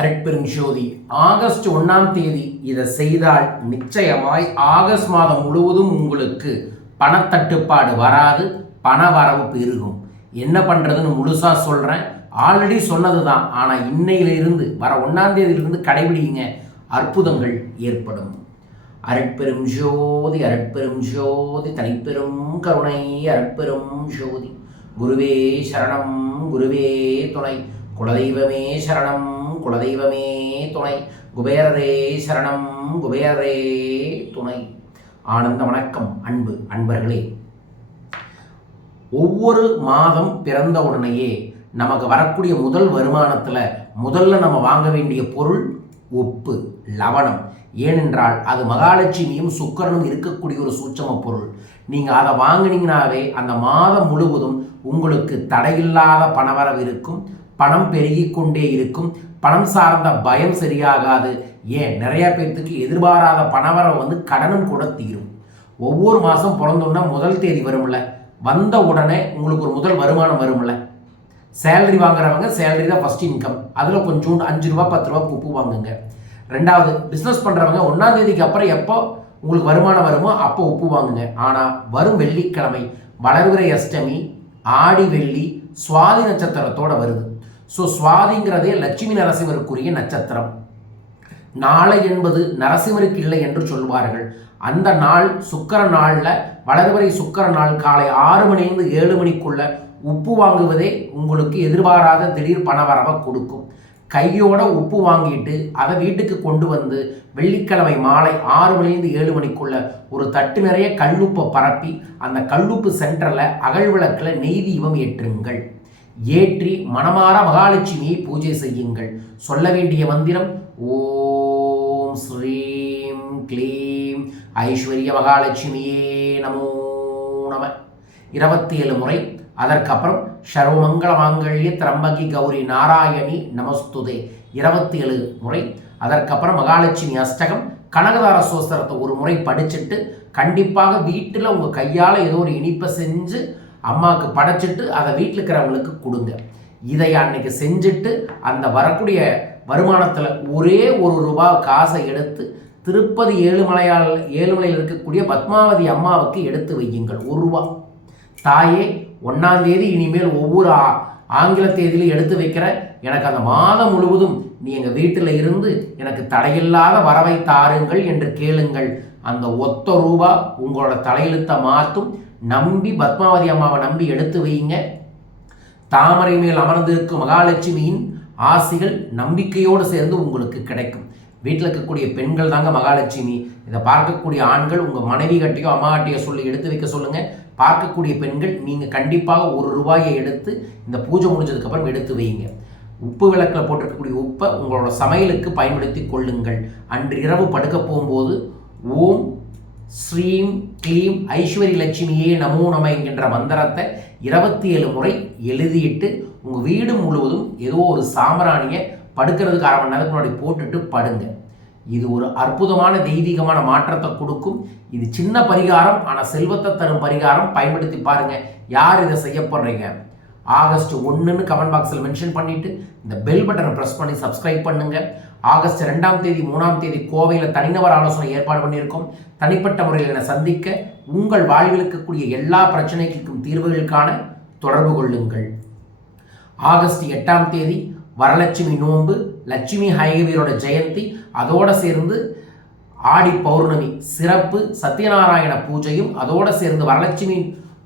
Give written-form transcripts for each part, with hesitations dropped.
அருட்பெருஞ்சோதி August 1ஆம் தேதி இதை செய்தால் நிச்சயமாய் ஆகஸ்ட் மாதம் முழுவதும் உங்களுக்கு பணத்தட்டுப்பாடு வராது, பண வரவு பெருகும். என்ன பண்ணுறதுன்னு முழுசாக சொல்கிறேன். ஆல்ரெடி சொன்னது தான், ஆனால் இன்னையிலிருந்து வர 1ஆம் தேதியிலிருந்து கடைபிடிங்க, அற்புதங்கள் ஏற்படும். அருட்பெரும் ஜோதி அருட்பெரும் ஜோதி தனிப்பெரும் கருணை அருட்பெரும் ஜோதி. குருவே சரணம் குருவே துணை, குலதெய்வமே சரணம் குலதெய்வமே துணை, குபேரரே சரணம் குபேரரே துணை. ஆனந்த வணக்கம் அன்பு அன்பர்களே. ஒவ்வொரு மாதம் பிறந்த உடனேயே நமக்கு வரக்கூடிய முதல் வருமானத்தில் முதல்ல நம்ம வாங்க வேண்டிய பொருள் உப்பு, லவணம். ஏனென்றால் அது மகாலட்சுமியும் சுக்கிரனும் இருக்கக்கூடிய ஒரு சூட்சம பொருள். நீங்கள் அதை வாங்கினீங்கனாவே அந்த மாதம் முழுவதும் உங்களுக்கு தடையில்லாத பணவரவு இருக்கும், பணம் பெருகி கொண்டே இருக்கும், பணம் சார்ந்த பயம் சரியாகாது. ஏன் நிறைய பேர்த்துக்கு எதிர்பாராத பணவரவு கடனும் கூட தீரும். ஒவ்வொரு மாதம் பிறந்தோன்னா முதல் தேதி வரும்ல, வந்த உடனே உங்களுக்கு ஒரு முதல் வருமானம் வரும்ல. சேலரி வாங்குறவங்க சேலரி தான் ஃபஸ்ட் இன்கம், அதில் கொஞ்சோண்டு 5 ரூபா 10 ரூபா உப்பு வாங்குங்க. ரெண்டாவது, பிஸ்னஸ் பண்ணுறவங்க 1ஆம் தேதிக்கு அப்புறம் எப்போ உங்களுக்கு வருமானம் வருமோ அப்போ உப்பு வாங்குங்க. ஆனால் வரும் வெள்ளிக்கிழமை வளர்விரை அஷ்டமி, ஆடி வெள்ளி, சுவாதி நட்சத்திரத்தோடு வருது. ஸோ சுவாதிங்கிறதே லட்சுமி நரசிம்மருக்குரிய நட்சத்திரம். நாளை என்பது நரசிம்மருக்கு இல்லை என்று சொல்வார்கள். அந்த நாள் சுக்கிர நாளில், வளர்வரை சுக்கிர நாள் காலை 6 மணிலிருந்து 7 மணிக்குள்ள உப்பு வாங்குவதே உங்களுக்கு எதிர்பாராத திடீர் பணவரவை கொடுக்கும். கையோட உப்பு வாங்கிட்டு அதை வீட்டுக்கு கொண்டு வந்து வெள்ளிக்கிழமை மாலை 6 மணிலிருந்து 7 மணிக்குள்ள ஒரு தட்டு நிறைய கல்லுப்பை பரப்பி அந்த கல்லுப்பு சென்டரில் அகல் விளக்கில் நெய் தீபம் ஏற்றுங்கள். ஏற்றி மனமாற மகாலட்சுமியை பூஜை செய்யுங்கள். சொல்ல வேண்டிய மந்திரம் ஓம் ஸ்ரீம் க்ளீம் ஐஸ்வர்ய மகாலட்சுமியே நமோ நம 27 முறை. அதற்கப்புறம் சர்வமங்கள மாங்கல்ய திரம்பகி கௌரி நாராயணி நமஸ்துதே 27 முறை. அதற்கப்புறம் மகாலட்சுமி அஷ்டகம் கனகதார சோஸ்திரத்தை ஒரு முறை படிச்சுட்டு கண்டிப்பாக வீட்டில் உங்கள் கையால் ஏதோ ஒரு இனிப்பை செஞ்சு அம்மாவுக்கு படைச்சிட்டு அதை வீட்டில் இருக்கிறவங்களுக்கு கொடுங்க. இதை அன்னைக்கு செஞ்சுட்டு அந்த வரக்கூடிய வருமானத்தில் ஒரே ₹1 காசை எடுத்து திருப்பதி ஏழுமலையில் இருக்கக்கூடிய பத்மாவதி அம்மாவுக்கு எடுத்து வையுங்கள். ₹1. தாயே, 1ஆம் தேதி இனிமேல் ஒவ்வொரு ஆங்கில தேதியிலும் எடுத்து வைக்கிற, எனக்கு அந்த மாதம் முழுவதும் நீ எங்கள் வீட்டில் இருந்து எனக்கு தடையில்லாத வரவை தாருங்கள் என்று கேளுங்கள். அந்த ஒத்த ரூபா உங்களோட தலையெழுத்தை மாற்றும். நம்பி பத்மாவதி அம்மாவை நம்பி எடுத்து வைங்க. தாமரை மேல் அமர்ந்திருக்கும் மகாலட்சுமியின் ஆசிகள் நம்பிக்கையோடு சேர்ந்து உங்களுக்கு கிடைக்கும். வீட்டில் இருக்கக்கூடிய பெண்கள் தாங்க மகாலட்சுமி. இதை பார்க்கக்கூடிய ஆண்கள் உங்கள் மனைவி கட்டியோ அம்மா கட்டியோ சொல்லி எடுத்து வைக்க சொல்லுங்கள். பார்க்கக்கூடிய பெண்கள் நீங்கள் கண்டிப்பாக ₹1 எடுத்து இந்த பூஜை முடிஞ்சதுக்கப்புறம் எடுத்து வைங்க. உப்பு விளக்கில் போட்டிருக்கக்கூடிய உப்பை உங்களோட சமையலுக்கு பயன்படுத்தி கொள்ளுங்கள். அன்று இரவு படுக்க போகும்போது ஓம் ஸ்ரீம் க்ளீம் ஐஸ்வர்ய லட்சுமியே நமோ நம என்கின்ற மந்திரத்தை 27 முறை எழுதிட்டு உங்கள் வீடு முழுவதும் ஏதோ ஒரு சாம்பிராணியை படுக்கிறதுக்கு 1/2 மணி நேரத்துக்கு முன்னாடி போட்டுட்டு படுங்க. இது ஒரு அற்புதமான தெய்வீகமான மாற்றத்தை கொடுக்கும். இது சின்ன பரிகாரம், ஆனால் செல்வத்தை தரும் பரிகாரம். பயன்படுத்தி பாருங்க. யார் இதை செய்ய போடுறீங்க? ஆகஸ்ட் 1ன்னு கமெண்ட் பாக்ஸில் மென்ஷன் பண்ணிவிட்டு இந்த பெல் பட்டனை ப்ரெஸ் பண்ணி சப்ஸ்கிரைப் பண்ணுங்கள். ஆகஸ்ட் 2ஆம் தேதி 3ஆம் தேதி கோவையில் தனிநபர் ஆலோசனை ஏற்பாடு பண்ணியிருக்கோம். தனிப்பட்ட முறையில் என்னை சந்திக்க உங்கள் வாழ்வில் இருக்கக்கூடிய எல்லா பிரச்சனைகளுக்கும் தீர்வுகளுக்கான தொடர்பு கொள்ளுங்கள். ஆகஸ்ட் 8ஆம் தேதி வரலட்சுமி நோன்பு, லட்சுமி ஹயகிரியோட ஜெயந்தி, அதோடு சேர்ந்து ஆடி பௌர்ணமி சிறப்பு சத்யநாராயண பூஜையும் அதோடு சேர்ந்து வரலட்சுமி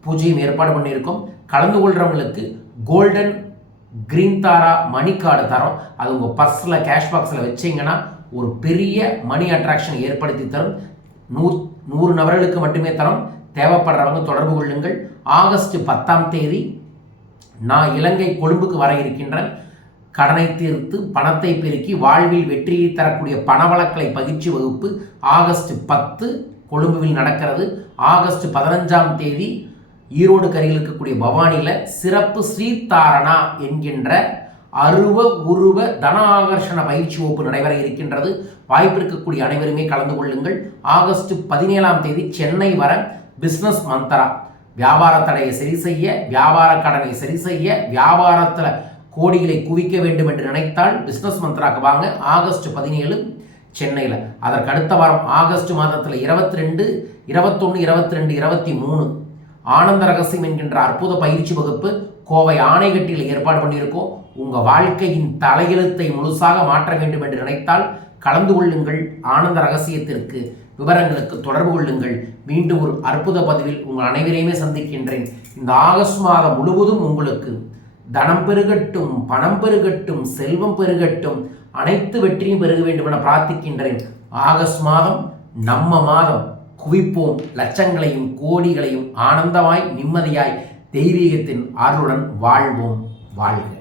பூஜையும் ஏற்பாடு பண்ணியிருக்கோம். கலந்து கொள்கிறவங்களுக்கு கோல்டன் கிரீன் தாரா மணி கார்டு தரோம். அது உங்கள் பர்ஸில் கேஷ் பாக்ஸில் வச்சிங்கன்னா ஒரு பெரிய மணி அட்ராக்ஷன் ஏற்படுத்தி தரும். 100 நபர்களுக்கு மட்டுமே தரோம். தேவைப்படுறவங்க தொடர்பு கொள்ளுங்கள். ஆகஸ்ட் 10ஆம் தேதி நான் இலங்கை கொழும்புக்கு வர இருக்கின்றேன். கடனை தீர்த்து பணத்தை பெருக்கி வாழ்வில் வெற்றியை தரக்கூடிய பணவளக்கலை பயிற்சி வகுப்பு ஆகஸ்ட் 10 கொழும்புவில் நடக்கிறது. ஆகஸ்ட் 15ஆம் தேதி ஈரோடு கரையில் இருக்கக்கூடிய பவானியில் சிறப்பு ஸ்ரீதாரணா என்கின்ற அருவ உருவ தன ஆகர்ஷண பயிற்சி வகுப்பு நடைபெற இருக்கின்றது. வாய்ப்பு இருக்கக்கூடிய அனைவருமே கலந்து கொள்ளுங்கள். ஆகஸ்ட் 17ஆம் தேதி சென்னை வர பிஸ்னஸ் மந்த்ரா, வியாபார தடையை சரி செய்ய, வியாபார கடனை சரி செய்ய, வியாபாரத்தில் கோடிகளை குவிக்க வேண்டும் என்று நினைத்தால் பிஸ்னஸ் மந்த்ராக்கு வாங்க. ஆகஸ்ட் 17 சென்னையில். அதற்கு அடுத்த வாரம் ஆகஸ்ட் மாதத்தில் 22, 21, 22, 23 ஆனந்த ரகசியம் என்கின்ற அற்புத பயிற்சி வகுப்பு கோவை ஆணைகட்டியில் ஏற்பாடு பண்ணியிருக்கோம். உங்கள் வாழ்க்கையின் தலையெழுத்தை முழுசாக மாற்ற வேண்டும் என்று நினைத்தால் கலந்து கொள்ளுங்கள். ஆனந்த ரகசியத்திற்கு விவரங்களுக்கு தொடர்பு கொள்ளுங்கள். மீண்டும் ஒரு அற்புத பதிவில் உங்கள் அனைவரையுமே சந்திக்கின்றேன். இந்த ஆகஸ்ட் மாதம் முழுவதும் உங்களுக்கு தனம் பெருகட்டும், பணம் பெருகட்டும், செல்வம் பெருகட்டும், அனைத்து வெற்றியும் பெருக வேண்டும் என பிரார்த்திக்கின்றேன். ஆகஸ்ட் மாதம் நம்ம மாதம். குவிப்போம் லட்சங்களையும் கோடிகளையும். ஆனந்தமாய் நிம்மதியாய் தெய்வீகத்தின் அருளுடன் வாழ்வோம். வாழ்க.